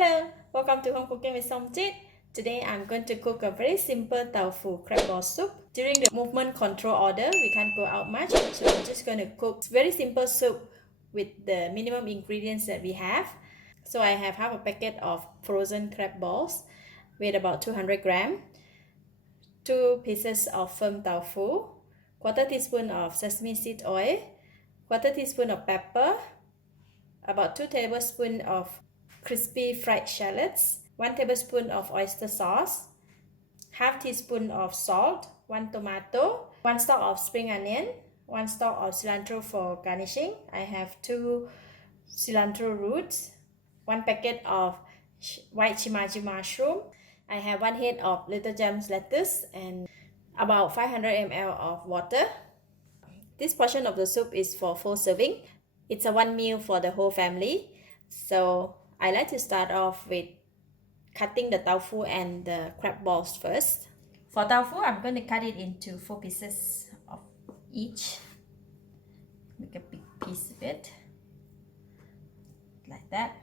Hello, welcome to Home Cooking with Somjit. Today I'm going to cook a very simple tofu crab ball soup. During the movement control order, we can't go out much, so I'm just going to cook very simple soup with the minimum ingredients that we have. So I have half a packet of frozen crab balls, weighed about 200 grams, 2 pieces of firm tofu, quarter teaspoon of sesame seed oil, quarter teaspoon of pepper, about 2 tablespoons of crispy fried shallots, 1 tablespoon of oyster sauce, half teaspoon of salt, 1 tomato, 1 stalk of spring onion, 1 stalk of cilantro for garnishing. I have 2 cilantro roots, 1 packet of white chimaji mushroom. I have 1 head of little gems lettuce and about 500 ml of water. This portion of the soup is for full serving. It's a one meal for the whole family. So I like to start off with cutting the tofu and the crab balls first. For tofu, I'm going to cut it into 4 pieces of each. Make a big piece of it, like that.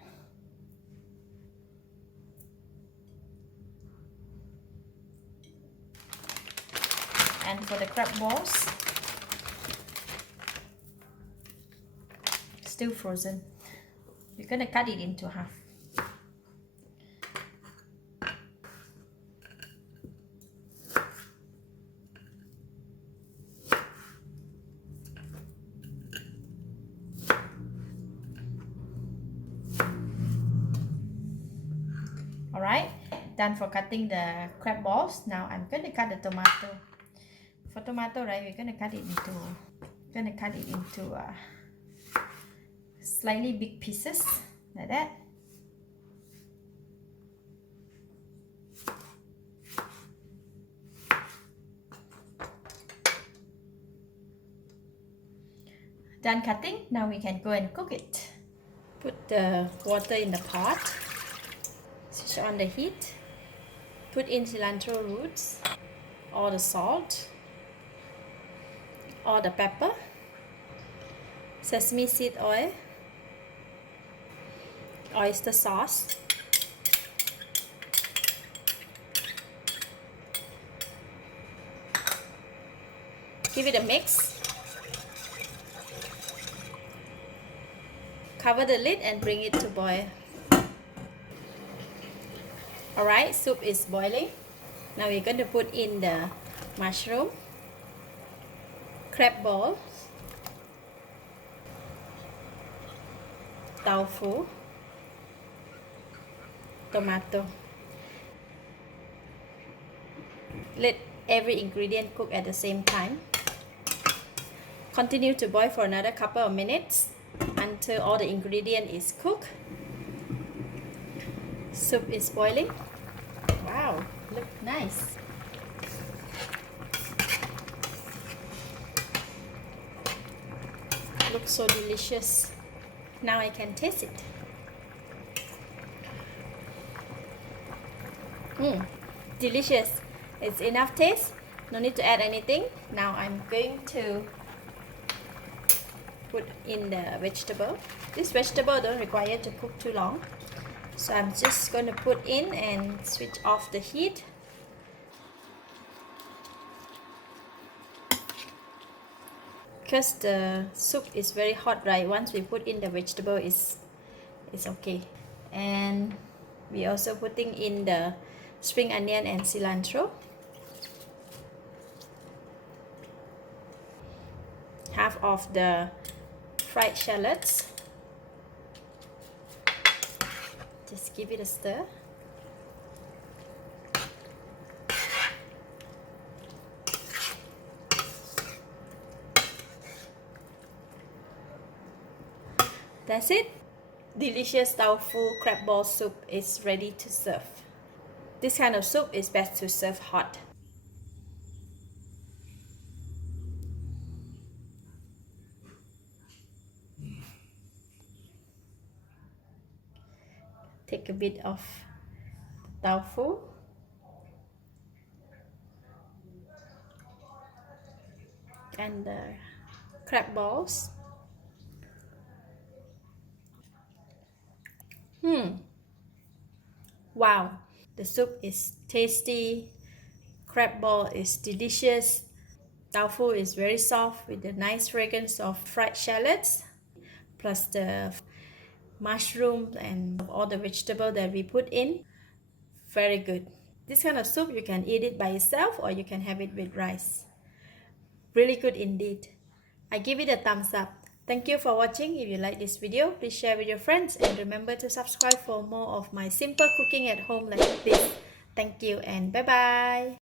And for the crab balls, still frozen, you're going to cut it into half. Alright, done for cutting the crab balls. Now I'm going to cut the tomato. For tomato, right, we're going to cut it into slightly big pieces, like that. Done cutting, now we can go and cook it. Put the water in the pot, switch on the heat, put in cilantro roots, all the salt, all the pepper, sesame seed oil, oyster sauce, give it a mix. Cover the lid and bring it to boil. Alright, soup is boiling. Now we're going to put in the mushroom, crab balls, tofu, tomato. Let every ingredient cook at the same time. Continue to boil for another couple of minutes until all the ingredient is cooked. Soup is boiling. Wow, look nice. Looks so delicious. Now I can taste it. Delicious. It's enough taste. No need to add anything. Now I'm going to put in the vegetable. This vegetable don't require to cook too long. So I'm just going to put in and switch off the heat. Because the soup is very hot, right? Once we put in the vegetable, it's okay. And we also putting in the spring onion and cilantro. Half of the fried shallots. Just give it a stir. That's it. Delicious tofu crab ball soup is ready to serve. This kind of soup is best to serve hot. Take a bit of tofu. And the crab balls. Wow, the soup is tasty, crab ball is delicious, tofu is very soft with the nice fragrance of fried shallots, plus the mushroom and all the vegetable that we put in. Very good. This kind of soup you can eat it by itself or you can have it with rice. Really good indeed. I give it a thumbs up. Thank you for watching. If you like this video, please share with your friends and remember to subscribe for more of my simple cooking at home like this. Thank you and bye bye.